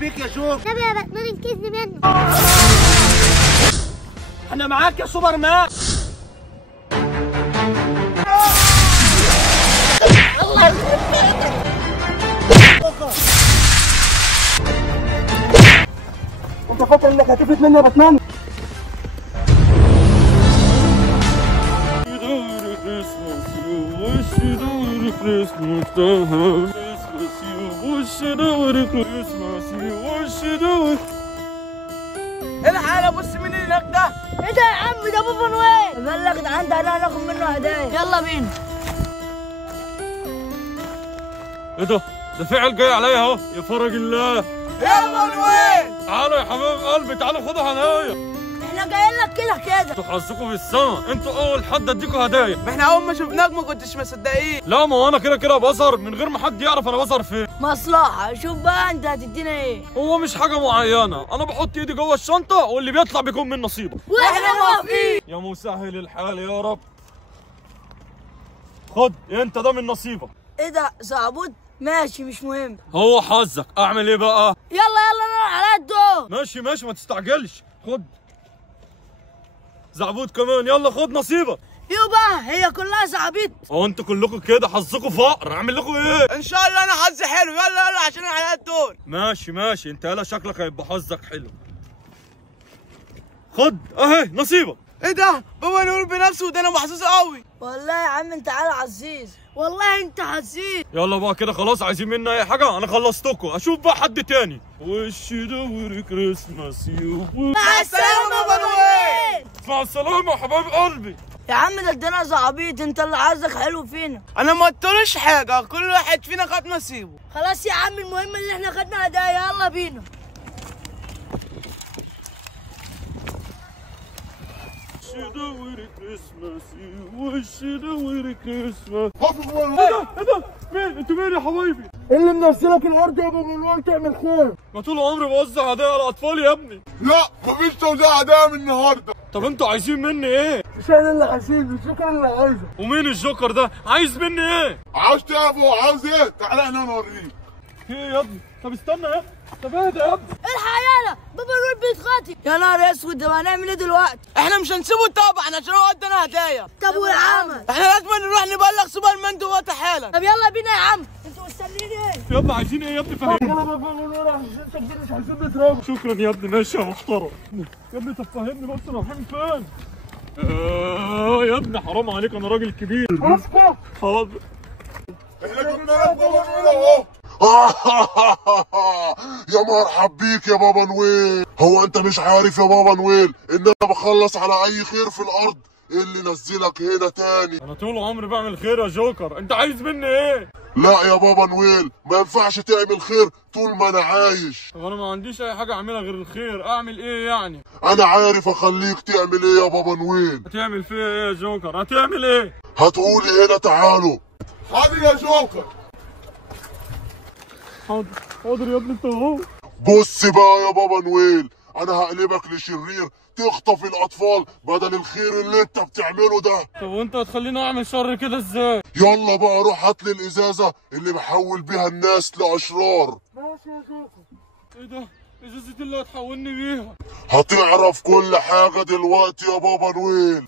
بيك يا جوك. طب يا باتمان انقذني منه. احنا معاك يا سوبر مان. الله يخرب بيتك. انت فاكر انك هتفلت مني يا باتمان؟ الحق بص مين اللي هناك ده؟ ايه ده يا عم؟ ده بابا نويل. قال لك ده عندي هناخد منه هدايا. يلا بينا. ايه ده؟ ده في عيال جاي عليا اهو يا فرج الله. يا بابا نويل تعالوا يا حبايب قلبي، تعالوا خدوا هدايا. احنا جايين لك كده. انتوا حظكم في السما، انتوا اول حد اديكوا هدايا. ما احنا اول ما شفناك ما كنتش مصدقين. لا ما هو انا كده بظهر من غير ما حد يعرف انا بظهر فين. مصلحة، شوف بقى انت هتدينا ايه؟ هو مش حاجه معينه، انا بحط ايدي جوه الشنطه واللي بيطلع بيكون من نصيبه. واحنا موافقين. يا مسهل الحال يا رب. خد انت ده من نصيبك. ايه ده زعبود؟ ماشي مش مهم. هو حظك، اعمل ايه بقى؟ يلا نروح على الدور. ماشي ما تستعجلش. خد زعبود كمان، يلا خد نصيبك. يبقى هي كلها زعبيط. هو انتوا كلكم كده حظكم فقر، اعمل لكم ايه؟ ان شاء الله انا حظي حلو. يلا عشان على الدور. ماشي انت يلا شكلك هيبقى حظك حلو. خد اهي نصيبك. ايه ده؟ بابا نقول بنفسه، ده انا محظوظ قوي. والله يا عم انت عيل عزيز. والله انت عزيز. يلا بقى كده خلاص، عايزين مني اي حاجه؟ انا خلصتكم، اشوف بقى حد تاني. وش دور كريسماس يو. مع السلامه بابا نويل. مع السلامه يا حبايب قلبي. يا عم ده ادانا زعبيط، انت اللي حظك حلو فينا. انا ما قلتلوش حاجه، كل واحد فينا خد نصيبه. خلاص يا عم، المهم ان احنا خدنا هدايا. يلا بينا. وش دور كريسماس. ايه ده؟ مين؟ انتوا مين يا حبايبي؟ اللي منزلك الارض يا ابو منوال تعمل خير. ما طول عمري بوزع هدايا على الاطفال يا ابني. لا مفيش توزيع هدايا من النهارده. طب انتوا عايزين مني ايه؟ مش انا اللي عايزين، الجوكر اللي عايزه. ومين الجوكر ده؟ عايز مني ايه؟ عاوز تعرف هو عاوز ايه؟ تعالى هنا نوريك. ايه يا ابني؟ طب استنى يا ابني، طب اهدى يا ابني. الحق يالا، بابا نويل بيتخاطي. يا نهار اسود، ده هنعمل ايه دلوقتي؟ احنا مش هنسيبه طبعا عشان هو ادانا هدايا. طب والعمل؟ احنا لازم نروح نبلغ سوبر مان دلوقتي حالا. طب يلا بينا يا عم. انتوا مستنيين ايه؟ يلا عايزين ايه يا ابني؟ فهمني. انا بابا منوال عشان تكبير مش عايزين نضربه. شكرا يا ابني، ماشي يا محترم. يا ابني طب فهمني بس رايحين فين؟ يا ابني حرام عليك، انا راجل كبير. اسكت. حاضر. احنا جبنا لك بابا نويل اهو. يا مرحب بيك يا بابا نويل. هو انت مش عارف يا بابا نويل ان انا بخلص على اي خير في الارض؟ ايه اللي نزلك هنا تاني؟ انا طول عمري بعمل خير يا جوكر، انت عايز مني ايه؟ لا يا بابا نويل، ما ينفعش تعمل خير طول ما انا عايش. طب انا ما عنديش اي حاجه اعملها غير الخير، اعمل ايه يعني؟ انا عارف اخليك تعمل ايه يا بابا نويل. هتعمل فيا ايه يا جوكر؟ هتعمل ايه؟ هتقولي هنا تعالوا. حاضر يا جوكر. حاضر يا ابني انت اهو. بص بقى يا بابا نويل، انا هقلبك لشرير تخطف الاطفال بدل الخير اللي انت بتعمله ده. طب وانت هتخليني اعمل شر كده ازاي؟ يلا بقى روح هات لي الازازه اللي بحول بيها الناس لاشرار. ماشي يا جوكر. ايه ده؟ ازازة اللي هتحولني بيها. هتعرف كل حاجه دلوقتي يا بابا نويل.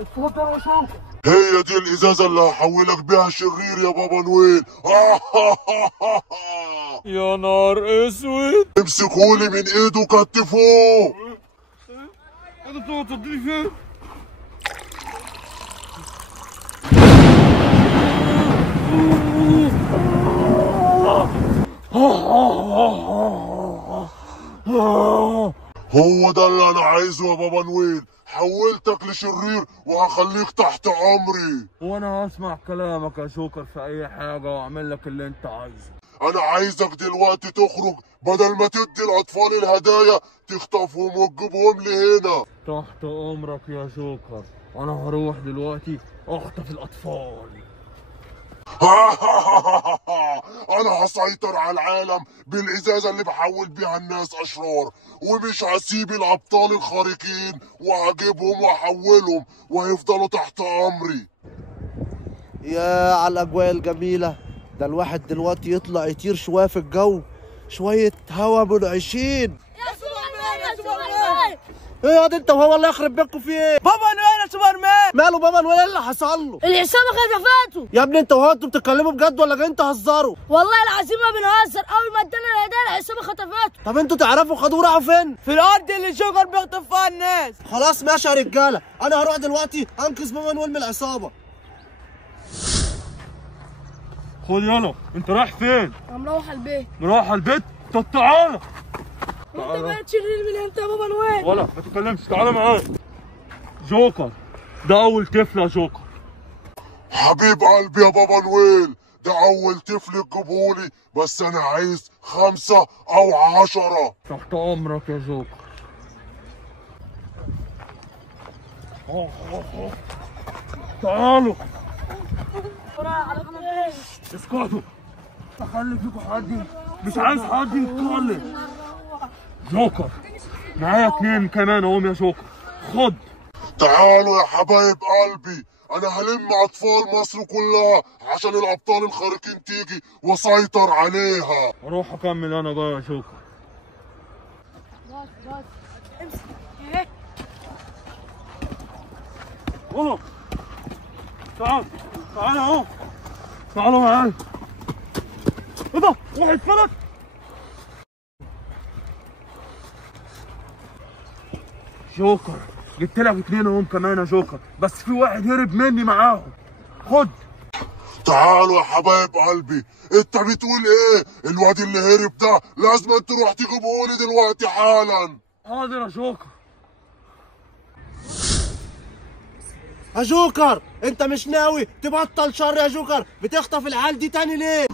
اتفضل يا جوكر. هي دي الازازه اللي هحولك بيها شرير يا بابا نويل. يا نار اسود. امسكولي من ايده وكتفوه. انت بتوديني فين؟ هو ده اللي انا عايزه يا بابا نويل. حولتك لشرير وهخليك تحت امري. وانا هسمع كلامك يا جوكر في اي حاجه واعمل لك اللي انت عايزه. انا عايزك دلوقتي تخرج، بدل ما تدي الاطفال الهدايا تخطفهم وتجيبهم لي هنا. تحت امرك يا جوكر، انا هروح دلوقتي اخطف الاطفال. انا هسيطر على العالم بالازازه اللي بحول بيها الناس اشرار، ومش هسيب الابطال الخارقين، وهجيبهم واحولهم وهيفضلوا تحت امري. يا على الاجواء الجميله ده الواحد دلوقتي يطلع يطير شويه في الجو، شويه هوا منعشين. يا سوبرمان يا سوبرمان. ايه يا انت وهو الله يخرب بيتكم في ايه؟ بابا نويل يا سوبرمان. ماله بابا نويل؟ ايه اللي حصل له؟ العصابة خطفته. يا ابني انت وهو انتوا بتتكلموا بجد ولا جايين تهزروا؟ والله العظيم ما بنهزر، أول ما ادانا الهدايا العصابة خطفته. طب انتوا تعرفوا خدوه راحوا فين؟ في الارض اللي جوكر بيخطف فيها الناس. خلاص ماشي يا رجاله، انا هروح دلوقتي انقذ بابا نويل من العصابه. خد يلا، انت رايح فين؟ أنا مروح البيت. مروح على البيت؟ طب تعالى. وأنت بقى تشيلني من امتى يا بابا نويل؟ ولا ما تتكلمش، تعالى معايا. جوكر ده أول طفل يا جوكر. حبيب قلبي يا بابا نويل، ده أول طفل تجيبهولي، بس أنا عايز 5 أو 10. تحت أمرك يا جوكر. تعالوا اسكتوا، اخلي فيكم حد، مش عايز حد يتكلم. جوكر معايا 2 كمان اهم يا جوكر، خد. تعالوا يا حبايب قلبي، أنا هلم أطفال مصر كلها عشان الأبطال الخارقين تيجي وأسيطر عليها. اروح اكمل انا بقى يا جوكر. قوم تعال، تعال اهو، تعالوا معايا. ايه ده؟ واحد فلت. جوكر جبت لك 2 اهم كمان يا جوكر، بس في واحد هرب مني معاهم. خد. تعالوا يا حبايب قلبي، انت بتقول ايه؟ الواد اللي هرب ده لازم تروح تجيبهولي دلوقتي حالا. حاضر يا جوكر. يا جوكر انت مش ناوي تبطل شر يا جوكر؟ بتخطف العيال دي تاني ليه؟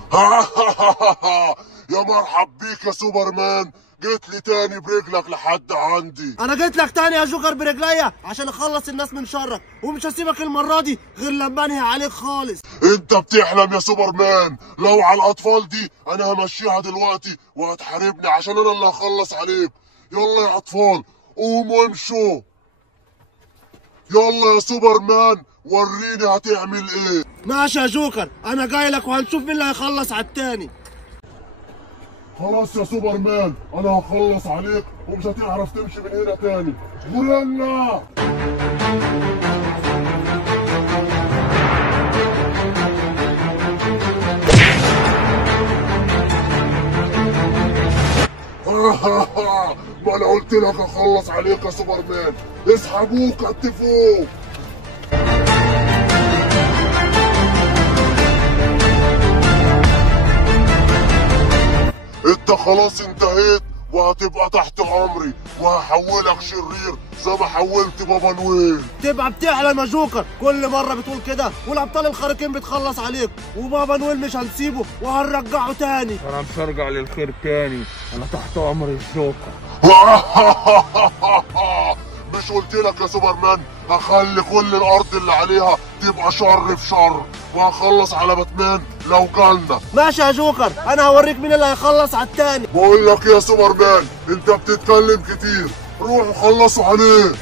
يا مرحب بيك يا سوبرمان، جيت لي تاني برجلك لحد عندي. انا جيت لك تاني يا جوكر برجليا عشان اخلص الناس من شرك، ومش هسيبك المره دي غير لما انهي عليك خالص. انت بتحلم يا سوبرمان، لو على الاطفال دي انا همشيها دلوقتي وهتحاربني عشان انا اللي هخلص عليك. يلا يا اطفال قوموا امشوا. يلا يا سوبرمان وريني هتعمل ايه. ماشي يا جوكر، انا جاي لك وهنشوف مين اللي هيخلص على التاني. خلاص يا سوبرمان انا هخلص عليك ومش هتعرف تمشي من هنا تاني. غوريلا. ما انا قلت لك اخلص عليك يا سوبرمان. اسحبوه كتفوه. انت خلاص انتهيت وهتبقى تحت امري وهحولك شرير زي ما حولت بابا نويل. تبقى بتحلم يا جوكر، كل مره بتقول كده والابطال الخارقين بتخلص عليك، وبابا نويل مش هنسيبه وهنرجعه تاني. انا مش هرجع للخير تاني، انا تحت امر الجوكر. مش قلت لك يا سوبرمان هخلي كل الارض اللي عليها تبقى شر في شر، وهخلص على باتمان لو جالنا. ماشي يا جوكر، انا هوريك مين اللي هيخلص على التاني. بقول لك يا سوبرمان انت بتتكلم كتير، روحوا خلصوا عليه.